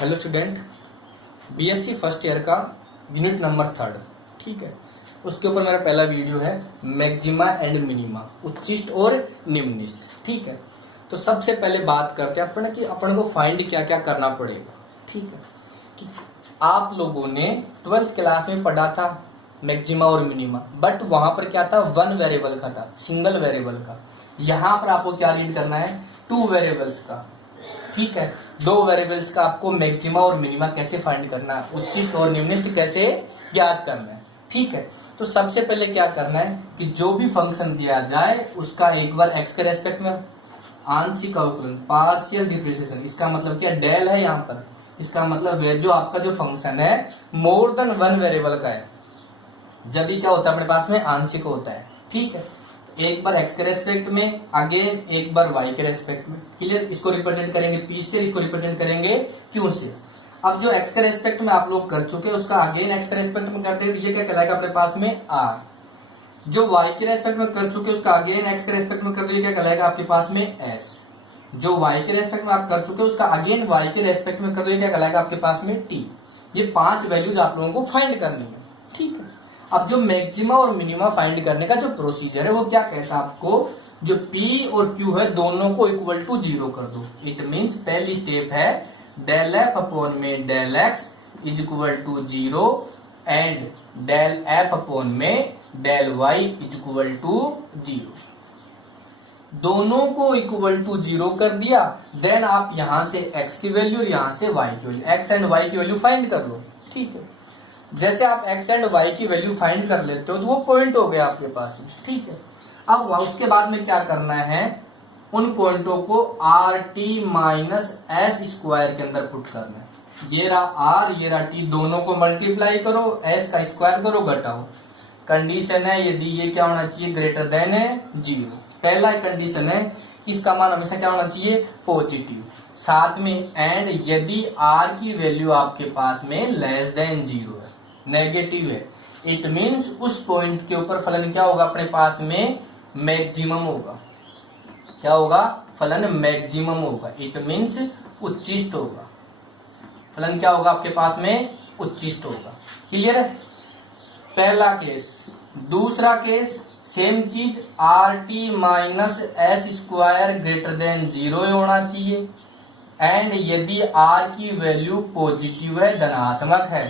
Hello student, BSc first year का unit number 3, ठीक है। उसके ऊपर मेरा पहला वीडियो है मैक्सिमा एंड मिनिमा, उच्चिष्ट और निम्निष्ट, ठीक है। तो सबसे पहले बात करते हैं अपन कि अपन को फाइंड क्या क्या करना पड़ेगा, ठीक है। कि आप लोगों ने 12th क्लास में पढ़ा था मैक्सिमा और मिनिमा, बट वहां पर क्या था, वन वेरिएबल का था, सिंगल वेरिएबल का। यहाँ पर आपको क्या रीड करना है, 2 वेरिएबल्स का, ठीक है। 2 वेरिएबल्स का आपको मैक्सिमा और मिनिमा कैसे फाइंड करना है, उच्चिष्ट और निम्निष्ट कैसे ज्ञात करना है, ठीक है। तो सबसे पहले क्या करना है कि जो भी फंक्शन दिया जाए उसका एक बार एक्स के रेस्पेक्ट में आंशिक अवकलन, पार्शियल डिफरेंशिएशन, इसका मतलब क्या, डेल है यहाँ पर, इसका मतलब जो आपका जो फंक्शन है मोर देन वन वेरिएबल का है, जब भी क्या होता है अपने पास में आंशिक होता है, ठीक है। एक बार x के रेस्पेक्ट में, अगेन एक बार y के रेस्पेक्ट में, क्लियर। इसको रिप्रेजेंट करेंगे p से, इसको रिप्रेजेंट करेंगे q से। अब जो x के रेस्पेक्ट में आप लोग कर चुके, उसका अगेन x के रेस्पेक्ट में करते हैं तो ये क्या कहलाएगा अपने पास में r। जो y के रेस्पेक्ट में कर चुके उसका अगेन x के रेस्पेक्ट में कर दो, ये क्या कहलाएगा आपके पास में s। जो y के रेस्पेक्ट में आप कर चुके उसका अगेन y के रेस्पेक्ट में कर दो, ये क्या कहलाएगा आपके पास में t। ये 5 वैल्यूज आप लोगों को फाइंड करनी है, ठीक है। अब जो मैक्सिमा और मिनिमा फाइंड करने का जो प्रोसीजर है वो क्या कहता है आपको, जो P और Q है दोनों को इक्वल टू 0 कर दो। इट मींस पहली स्टेप है डेल एफ अपॉन में del x is equal to 0 and del f upon में del y is equal to 0। दोनों को इक्वल टू 0 कर दिया, देन आप यहां से x की वैल्यू और यहां से y की वैल्यू, x एंड y की वैल्यू फाइंड कर लो, ठीक है। जैसे आप x एंड y की वैल्यू फाइंड कर लेते हो तो वो पॉइंट हो गया आपके पास में, ठीक है। अब उसके बाद में क्या करना है, उन पॉइंटों को rt माइनस एस स्क्वायर के अंदर पुट करना है। ये रहा r, ये रहा t, दोनों को मल्टीप्लाई करो, s का स्क्वायर करो, घटाओ। कंडीशन है यदि ये क्या होना चाहिए, ग्रेटर देन है 0। पहला कंडीशन है कि इसका मान हमेशा क्या होना चाहिए, पॉजिटिव। साथ में एंड यदि r की वैल्यू आपके पास में लेस देन 0 है, नेगेटिव है, इट मींस उस पॉइंट के ऊपर फलन क्या होगा अपने पास में, मैक्सिमम होगा। क्या होगा, फलन मैक्सिमम होगा, इट मींस उच्चिष्ट होगा। फलन क्या होगा आपके पास में, उच्चिष्ट होगा, क्लियर है। पहला केस। दूसरा केस सेम चीज, R T minus S square greater than 0 होना चाहिए एंड यदि r की वैल्यू पॉजिटिव है, धनात्मक है,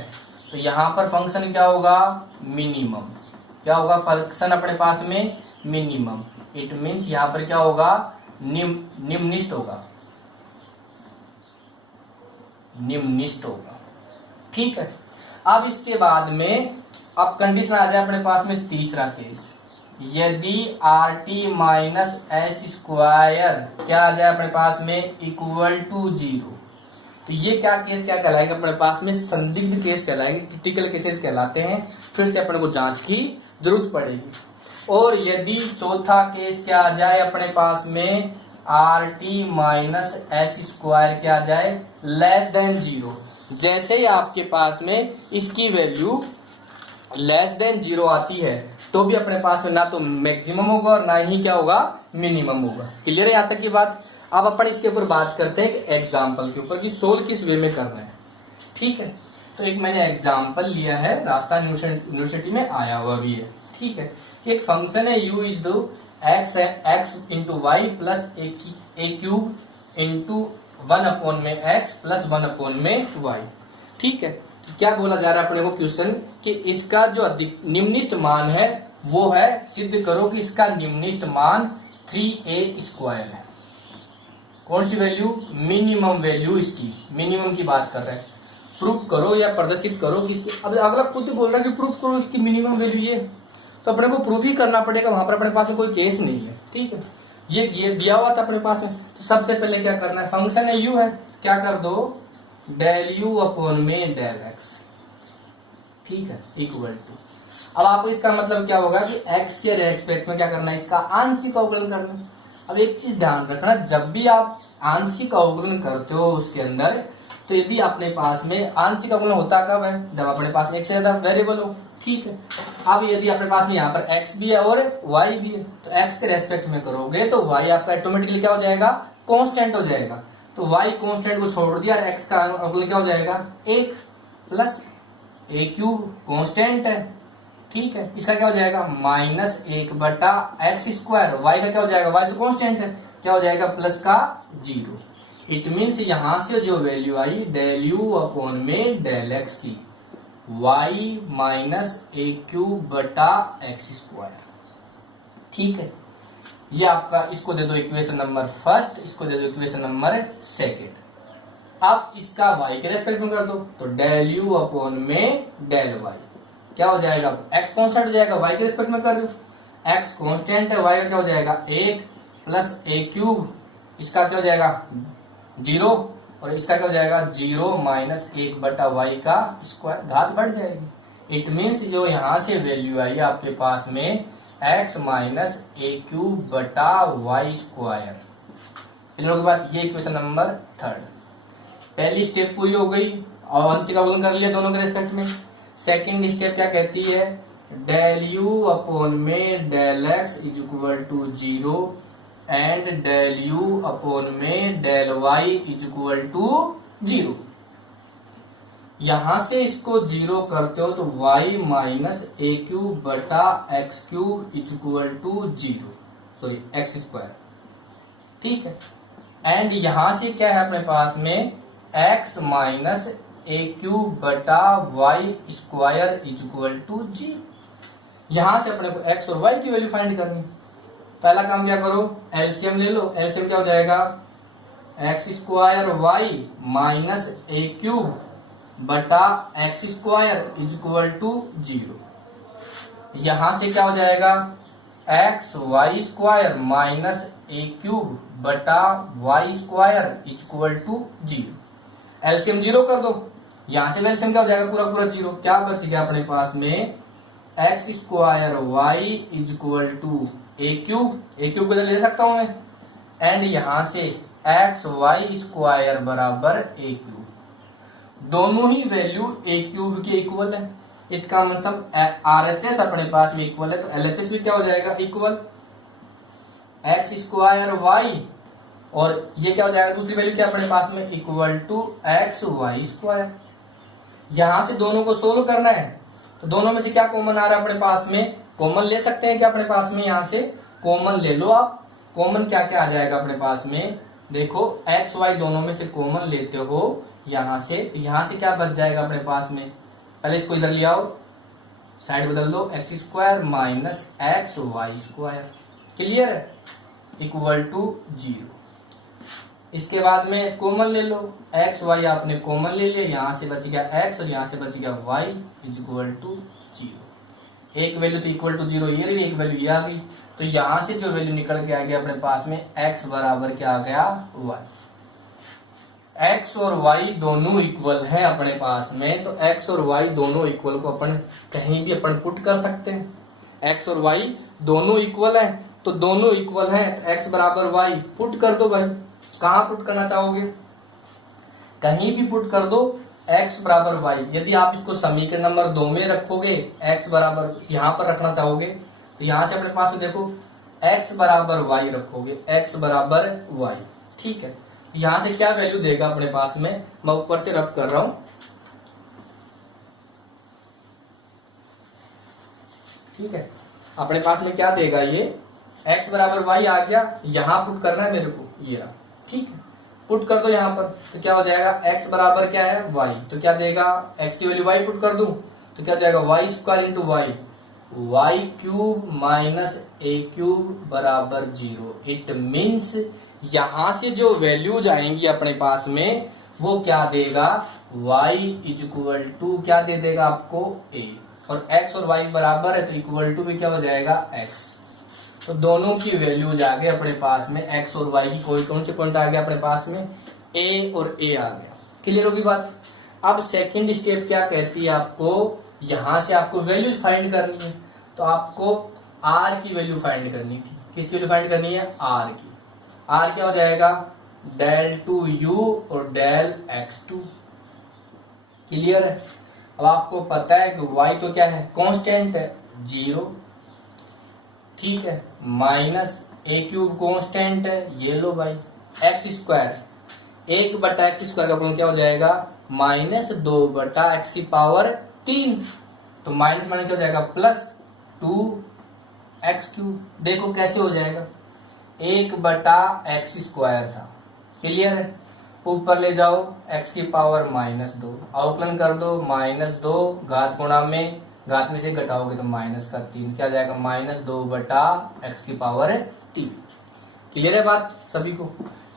तो यहां पर फंक्शन क्या होगा, मिनिमम। क्या होगा फंक्शन अपने पास में, मिनिमम। इट मींस यहां पर क्या होगा, निम्निष्ट होगा, निम्निष्ट होगा, ठीक है। अब इसके बाद में अब कंडीशन आ जाए अपने पास में तीसरा केस, यदि R T minus S square क्या आ जाए अपने पास में, इक्वल टू 0, तो ये क्या केस क्या कहलाएगा अपने पास में, संदिग्ध केस कहलाएंगे, क्रिटिकल केसेस कहलाते हैं। फिर से अपने को जांच की जरूरत पड़ेगी। और यदि चौथा केस क्या आ जाए अपने पास में, R T minus S square क्या आ जाए, लेस देन 0। जैसे ही आपके पास में इसकी वैल्यू लेस देन 0 आती है तो भी अपने पास में ना तो मैक्सिमम होगा और ना ही क्या होगा, मिनिमम होगा। क्लियर है यहाँ तक की बात। अब अपन इसके ऊपर बात करते हैं एग्जाम्पल के ऊपर कि सोल्व किस वे में करना है, ठीक है। तो एक मैंने एग्जाम्पल लिया है, राजस्थान यूनिवर्सिटी में आया हुआ भी है, ठीक है। एक फंक्शन है u इज दो x इंटू वाई प्लस ए क्यूब इंटू 1 अपॉन में x प्लस 1 अपॉन में y, ठीक है। तो क्या बोला जा रहा है अपने को क्वेश्चन कि इसका जो निम्निष्ट मान है वो है, सिद्ध करो कि इसका निम्निष्ट मान 3a स्क्वायर है। कौन सी वैल्यू, मिनिमम वैल्यू, इसकी मिनिमम की बात कर रहे हैं। प्रूफ करो या प्रदर्शित करो कि इसकी, अब अगला खुद ही बोल रहा है कि प्रूफ करो इसकी मिनिमम वैल्यू ये, तो अपने को प्रूफ ही करना पड़ेगा, वहां पर अपने पास में कोई केस नहीं है, ठीक है। ये दिया हुआ था अपने पास में, तो सबसे पहले क्या करना है, फंक्शन है u है, क्या कर दो, डेल u अपॉन में डेल x, ठीक है, इक्वल टू। अब आपको इसका मतलब क्या होगा कि x के रेस्पेक्ट में क्या करना है, इसका आंशिक अवकलन करना है। अब एक चीज ध्यान रखना, जब भी आप आंशिक अवकलन करते हो उसके अंदर, तो यदि अपने पास में आंशिक अवकलन होता कब है, जब अपने पास एक से ज्यादा वेरिएबल हो, ठीक है। अब यदि अपने पास में यहाँ पर x भी है और y भी है, तो x के रेस्पेक्ट में करोगे तो y आपका ऑटोमेटिकली क्या हो जाएगा, कांस्टेंट हो जाएगा। तो y कांस्टेंट को छोड़ दिया, x का अवकलन क्या हो जाएगा 1 प्लस ए क्यूब कांस्टेंट है, ठीक है, इसका क्या हो जाएगा माइनस 1 बटा एक्स स्क्वायर, वाई का क्या हो जाएगा, वाई तो कांस्टेंट है, क्या हो जाएगा प्लस का 0। इट मीन्स यहां से जो वैल्यू आई डेल यू अपॉन में डेल एक्स की y माइनस ए क्यूब बटा एक्स स्क्वायर, ठीक है। ये आपका, इसको दे दो इक्वेशन नंबर फर्स्ट, इसको दे दो इक्वेशन नंबर सेकेंड। अब इसका y के रेस्पेक्ट में कर दो, तो डेल यू अपॉन में डेल y क्या हो जाएगा, x कांस्टेंट हो जाएगा, y के रेस्पेक्ट में कर दो, x कांस्टेंट है, y का क्या हो जाएगा 1 प्लस ए क्यूब, इसका क्या हो जाएगा 0, और इसका क्या हो जाएगा 0 माइनस 1 बटा y का स्क्वायर, घात बढ़ जाएगी। इट मीन्स जो यहां से वैल्यू आई आपके पास में x माइनस ए क्यूब बटा वाई स्क्वायर। इन लोगों के बाद ये इक्वेशन नंबर थर्ड, पहली स्टेप पूरी हो गई और अंश का अवकलन कर लिया दोनों के रेस्पेक्ट में। सेकंड स्टेप क्या कहती है, डेल यू अपॉन में del x is equal to 0 and del u upon में del y is equal to 0। यहां से इसको 0 करते हो तो y माइनस ए क्यूब बटा x cube is equal to 0, sorry x square, ठीक है। एंड यहां से क्या है अपने पास में x माइनस ए क्यूब बटा y square is equal to 0। यहां से अपने को x और y की वैल्यू फाइंड करनी। पहला काम क्या करो, एलसीएम ले लो, एलसीएम क्या हो जाएगा x square y minus a cube बटा x square is equal to 0। यहां से क्या हो जाएगा x y square minus a cube बटा y square is equal to 0। LCM 0 कर दो, यहां से एलसीएम क्या हो जाएगा पूरा पूरा 0, क्या बच गया अपने पास में x square y is equal to a cube को ले सकता हूं मैं, एंड यहां से एक्स वाई स्क्वायर बराबर ए क्यूब, दोनों ही वैल्यू ए क्यूब के इक्वल है। इसका मतलब आरएचएस अपने पास में इक्वल है, तो एलएचएस भी क्या हो जाएगा इक्वल एक्स स्क्वायर वाई, और ये क्या हो जाएगा दूसरी वैल्यू क्या अपने पास में equal to x y square. यहां से दोनों को सोल्व करना है, तो दोनों में से क्या कॉमन आ रहा है अपने पास में, कॉमन ले सकते हैं क्या अपने पास में, यहां से कॉमन ले लो आप। कॉमन क्या क्या आ जाएगा अपने पास में, देखो एक्स वाई दोनों में से कॉमन लेते हो यहां से क्या बच जाएगा अपने पास में, पहले इसको इधर ले आओ, साइड बदल दो, x square minus x y square, clear है, इक्वल टू 0। इसके बाद में कॉमन ले लो, एक्स वाई आपने कॉमन ले लिया, यहां से बच गया एक्स और यहां से बच गया वाई इज इक्वल टू 0। एक वैल्यू तो इक्वल टू 0 ये रही, एक वैल्यू ये आ गई, तो यहां से जो वैल्यू निकल के आ गया अपने पास में एक्स बराबर क्या आ गया वाई। एक्स और वाई दोनों इक्वल हैं अपने पास में, तो एक्स और वाई दोनों इक्वल को अपन कहीं भी अपन पुट कर सकते हैं। एक्स और वाई दोनों इक्वल हैं, तो दोनों इक्वल हैं, तो एक्स बराबर वाई पुट कर दो भाई, कहां पुट करना चाहोगे, कहीं भी पुट कर दो x बराबर वाई। यदि आप इसको समीकरण नंबर 2 में रखोगे, x बराबर यहां पर रखना चाहोगे, तो यहां से अपने पास में देखो x बराबर वाई रखोगे, x बराबर वाई, ठीक है। यहां से क्या वैल्यू देगा अपने पास में, मैं ऊपर से रफ कर रहा हूं, ठीक है। अपने पास में क्या देगा ये x बराबर वाई आ गया, यहां पुट करना है मेरे को, ये रहा, ठीक है, पुट कर दो यहां पर, तो क्या हो जाएगा x बराबर क्या है y, तो क्या देगा x की वैल्यू y पुट कर दूं, तो क्या जाएगा y square into y, y cube minus a cube बराबर 0। इट मीन्स यहां से जो वैल्यूज आएंगी अपने पास में वो क्या देगा y इज इक्वल टू क्या दे देगा आपको a, और x और y बराबर है तो इक्वल टू भी क्या हो जाएगा x। तो दोनों की वैल्यूज आ गए अपने पास में, x और y की कोई कौन से पॉइंट आ गया अपने पास में a और a आ गया, क्लियर होगी बात। अब सेकंड स्टेप क्या कहती है आपको, यहां से आपको वैल्यूज फाइंड करनी है, तो आपको r की वैल्यू फाइंड करनी थी, किसकी वैल्यू फाइंड करनी है r की। r क्या हो जाएगा डेल टू u और डेल x2, क्लियर है। अब आपको पता है कि y तो क्या है कांस्टेंट है 0, ठीक है, माइनस ए क्यूब कांस्टेंट है, ये लो भाई, एक्स स्क्वायर 1 बटा एक्स स्क्वायर का फॉर्मूला क्या हो जाएगा, -2 बटा एक्स की पावर 3। तो माइनस माइनस क्या हो जाएगा, प्लस 2x3। देखो कैसे हो जाएगा, 1 बटा एक्स स्क्वायर था, क्लियर है, ऊपर ले जाओ x की पावर -2, अवकलन कर दो, -2 घात गुणा में, घात में से घटाओगे तो -3, क्या जाएगा, -2 बटा एक्स की पावर 3। क्लियर है बात सभी को।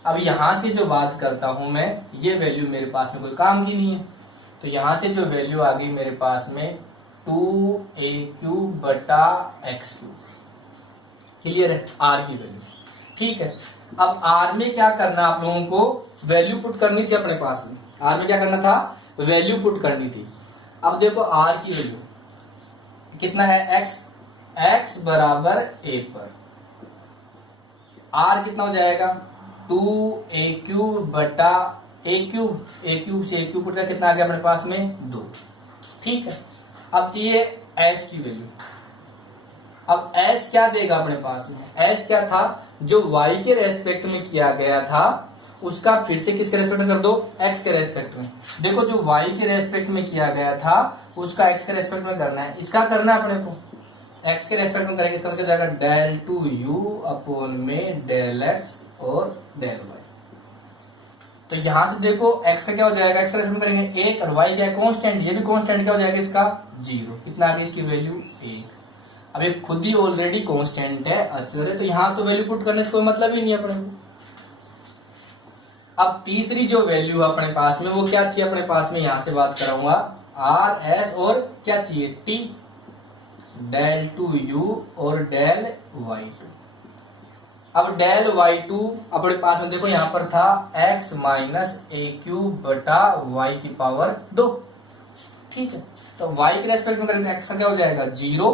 अब यहां से जो बात करता हूं मैं, ये वैल्यू मेरे पास में कोई काम की नहीं है, तो यहां से जो वैल्यू आ गई मेरे पास में 2a³ बटा x³। क्लियर है, r की वैल्यू। ठीक है, अब r में क्या करना, आप लोगों को वैल्यू पुट करनी थी अपने पास में। r में क्या करना था, वैल्यू पुट करनी थी। अब देखो r की वैल्यू कितना है, x बराबर a पर r कितना हो जाएगा, 2a³ बटा a³, a³ से a³ पुट कितना आ गया अपने पास में, 2। ठीक है, अब चाहिए s की वैल्यू। अब s क्या देगा अपने पास में, s क्या था, जो y के रेस्पेक्ट में किया गया था उसका फिर से किसके रेस्पेक्ट में कर दो, x के रेस्पेक्ट में। देखो जो y के रेस्पेक्ट में किया गया था उसका x के रेस्पेक्ट में करना है, इसका करना है अपने को, x के रेस्पेक्ट में करेंगे, इसका मतलब जाएगा डेल टू यू अपॉन में डेल x और डेल y। तो यहां से देखो x का क्या हो जाएगा, x का रेस्पेक्ट में करेंगे 1 और y क्या है कांस्टेंट, ये भी कांस्टेंट, क्या हो जाएगा इसका 0। कितना आ गया इसकी वैल्यू 1। अब ये खुद ही ऑलरेडी कांस्टेंट है, अचर है, तो यहां तो वैल्यू पुट करने से कोई मतलब ही नहीं है अपने को। अब तीसरी जो वैल्यू है अपने पास में वो क्या थी अपने पास में, यहां से बात कराऊंगा आर एस और क्या चाहिए टी, डेल टू यू और डेल y2। अब डेल y2 अपने पास में देखो यहां पर था x माइनस a³ बटा y की पावर 2। ठीक है, तो y के रेस्पेक्ट में करेंगे x का क्या हो जाएगा 0,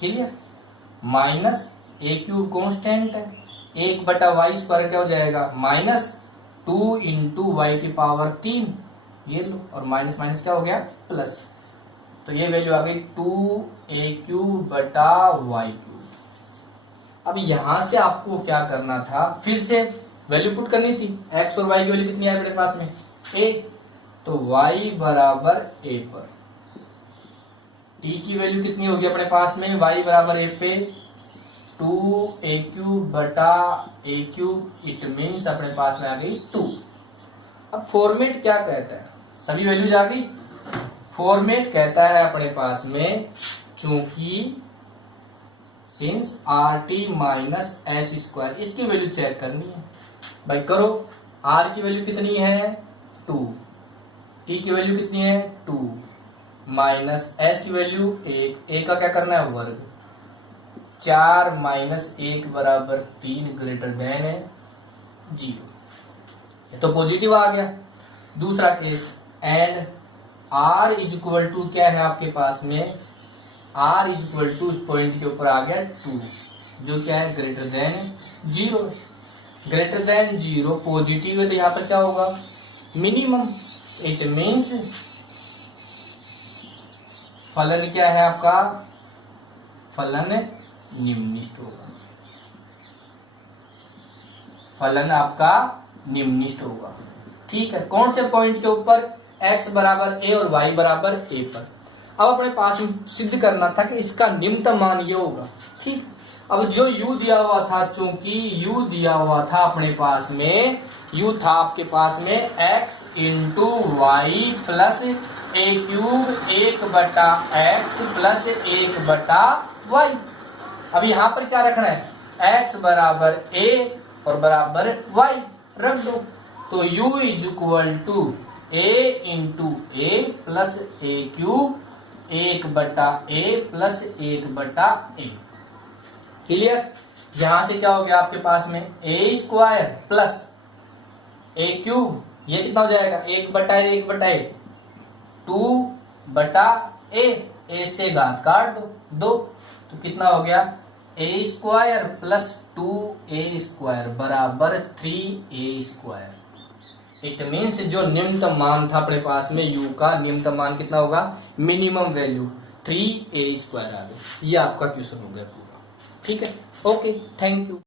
क्लियर, माइनस a³ कांस्टेंट है, 1 बटा वाई स्क्वायर क्या हो जाएगा -2 इंटू वाई की पावर 3, ये लो, और माइनस माइनस क्या हो गया प्लस, तो ये वैल्यू आ गई 2a³ बटा y³। अब यहां से आपको क्या करना था, फिर से वैल्यू पुट करनी थी, x और y की वैल्यू कितनी है मेरे पास में a, तो y बराबर a पर, t की वैल्यू कितनी होगी अपने पास में, y बराबर a पे 2a³ बटा a³, इट मीन्स अपने पास में आ गई 2। अब फॉर्मेट क्या कहता है, सभी वैल्यूज आ गई, फॉर्मेट कहता है अपने पास में चूंकि since rt minus S square, इसकी वैल्यू चेक करनी है भाई, करो, r की वैल्यू कितनी है 2, t की वैल्यू कितनी है 2, माइनस s की वैल्यू 1, a का क्या करना है वर्ग, 4 माइनस 1 बराबर 3 ग्रेटर देन है 0, ये तो पॉजिटिव आ गया। दूसरा case, and r is equal to क्या है आपके पास में, r इज इक्वल टू इस पॉइंट के ऊपर आ गया 2, जो क्या है greater than 0, greater than 0 positive है, तो यहाँ पर क्या होगा मिनिमम, इट मीन्स फलन क्या है आपका, फलन निम्नलिखित होगा, फलन आपका निम्नलिखित होगा। ठीक है, कौन से पॉइंट के ऊपर, x बराबर a और y बराबर a पर। अब अपने पास सिद्ध करना था कि इसका निम्नतम मान ये होगा। ठीक, अब जो u दिया हुआ था, चूंकि u दिया हुआ था अपने पास में, u था आपके पास में x into Y plus a³ 1 बटा x प्लस 1 बटा y। अब यहाँ पर क्या रखना है, x बराबर a और बराबर y रख दो, तो u is equal to a into a plus a³ 1 बटा a प्लस 1 बटा a। क्लियर, यहां से क्या हो गया आपके पास में a स्क्वायर प्लस a³, ये कितना हो जाएगा 1 बटा a 2 बटा a से घात काट दो, तो कितना हो गया a square plus 2a square बराबर 3a स्क्वायर। इट मीन्स जो निम्नतम मान था अपने पास में u का, निम्नतम मान कितना होगा, मिनिमम वैल्यू 3a स्क्वायर आ गया। ये आपका क्वेश्चन हो गया पूरा। ठीक है, ओके, थैंक यू।